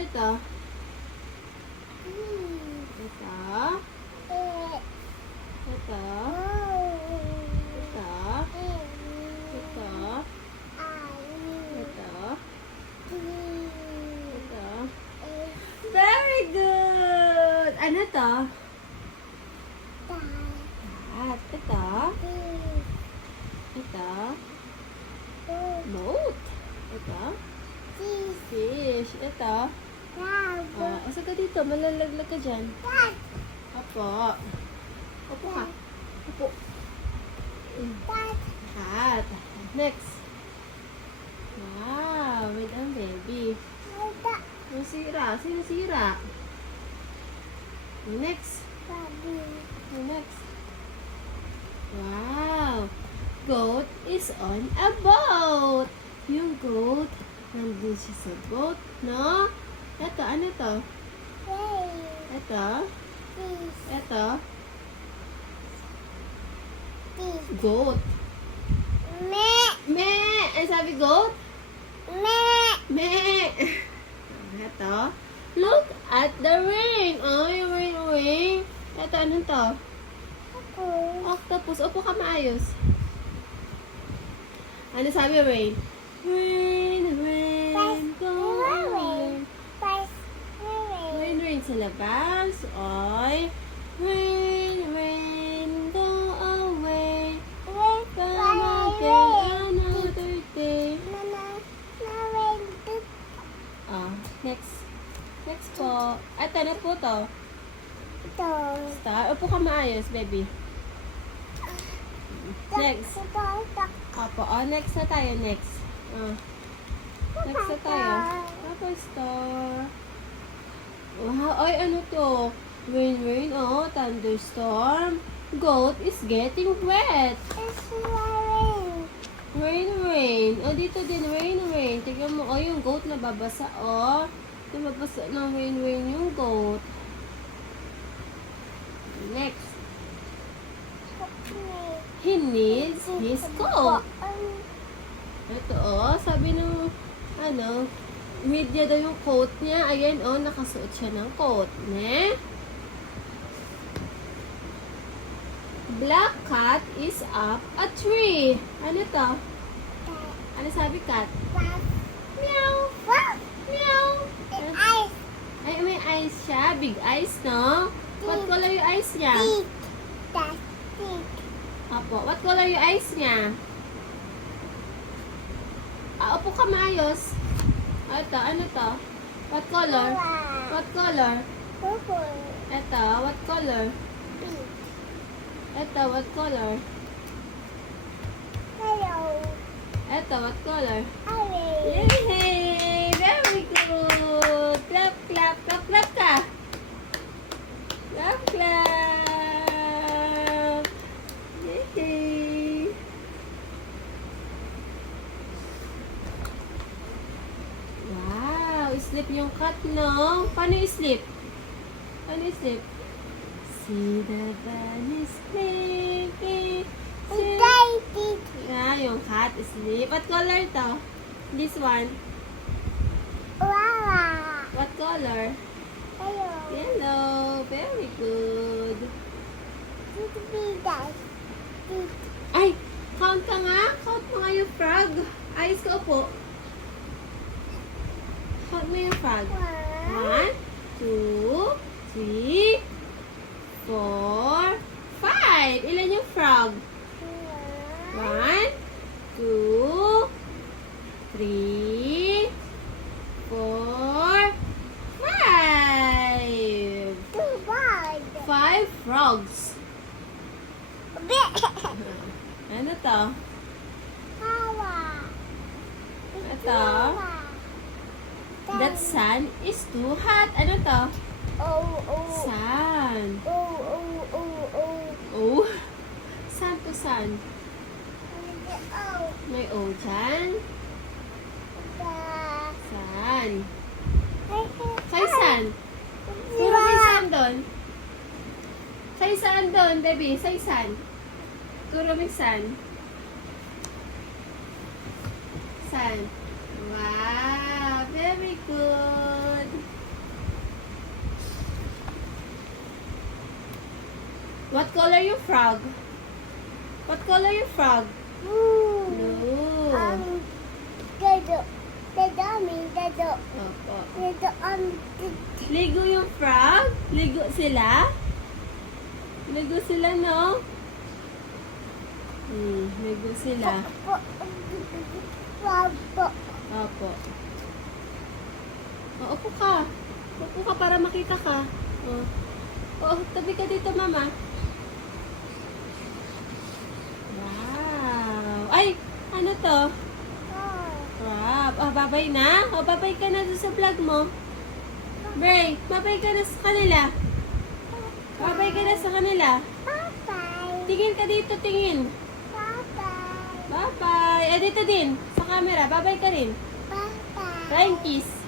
ito? Ito. Ito. Ito. Ito. Ito. Ito. Very good! Ano to? At ito. Ito. Boat. Ito. Fish. Ito. Asa ka dito? Malalaglag ka dyan. Opo. Opo ka. Opo. Cat. Next. Wow. With ang baby. Yung sira. Sino sira? Next. Next. Wow. Goat is on a boat. Yung goat, nandun siya sa boat, no? Ito, ano to? Ito? Ito? Goat. Me! Ay, sabi goat? Me! Ito? Look at the ring. Oh, yung ring. Ito, ano to? Octopus. Upo ka maayos. Ano sabi, Rain? Rain, go away. Rain sa labas. Oy. Rain, go away. Come again another day. Next. Next po. Ito na po to. Star. Upo ka maayos, baby. Next. Opo. Next na tayo. Next. Next na tayo. Tapos star. Wow. Ay, ano to? Rain. Thunderstorm. Goat is getting wet. Rain. Dito din. Rain. Tignan mo. Yung goat nababasa. Nababasa ng rain yung goat. Next. He needs his coat. Ito, sabi ng, media daw yung coat niya. Ayan, nakasuot siya ng coat. Ne? Black cat is up a tree. Ano to? Ano sabi cat? Meow. Meow. Ay, may eyes siya. Big eyes, no? What color yung eyes niya? Apo, what color yung eyes niya? Upo ka maayos. Ito, ano to? What color? What color? Ito, what color? Ito, what color? Ito, what color? Yay! Very good! Clap ka! Clap! Yay! Wow! Sleep yung cat, no? Paano i-sleep? See the bunny sleeping. Yung cat sleep. What color to? This one? What color? Yellow. Very good. Ay! Count ka nga. Count mo nga yung frog. Ayos ka upo. Count mo yung frog. 1, 2, 3, 4, 5. Ilan yung frog? 1, 2, 3, 4, 5. 5 frogs. Ano to? Ito. That sun is too hot. Ano to? Sun. Oh. Sun to sun. May O dyan. Sun. Kay sun. Turo kay sun doon. Say sun doon, baby. Say sun. Turo may sun. Sun. Wow. Very good. What color yung frog? What color yung frog? Blue. Opo. Ligo yung frog? Ligo sila? Ligo sila, no? Ligo sila. Opo. O, upo ka. Upo ka para makita ka. Tabi ka dito, mama. Wow. Ay, ano to? Crab. Babay na? Babay ka na doon sa vlog mo. Bray, babay ka na sa kanila. Babay ka na sa kanila. Tingin ka dito, tingin. Bye-bye. Dito din, sa camera. Bye-bye ka rin. Flying kiss.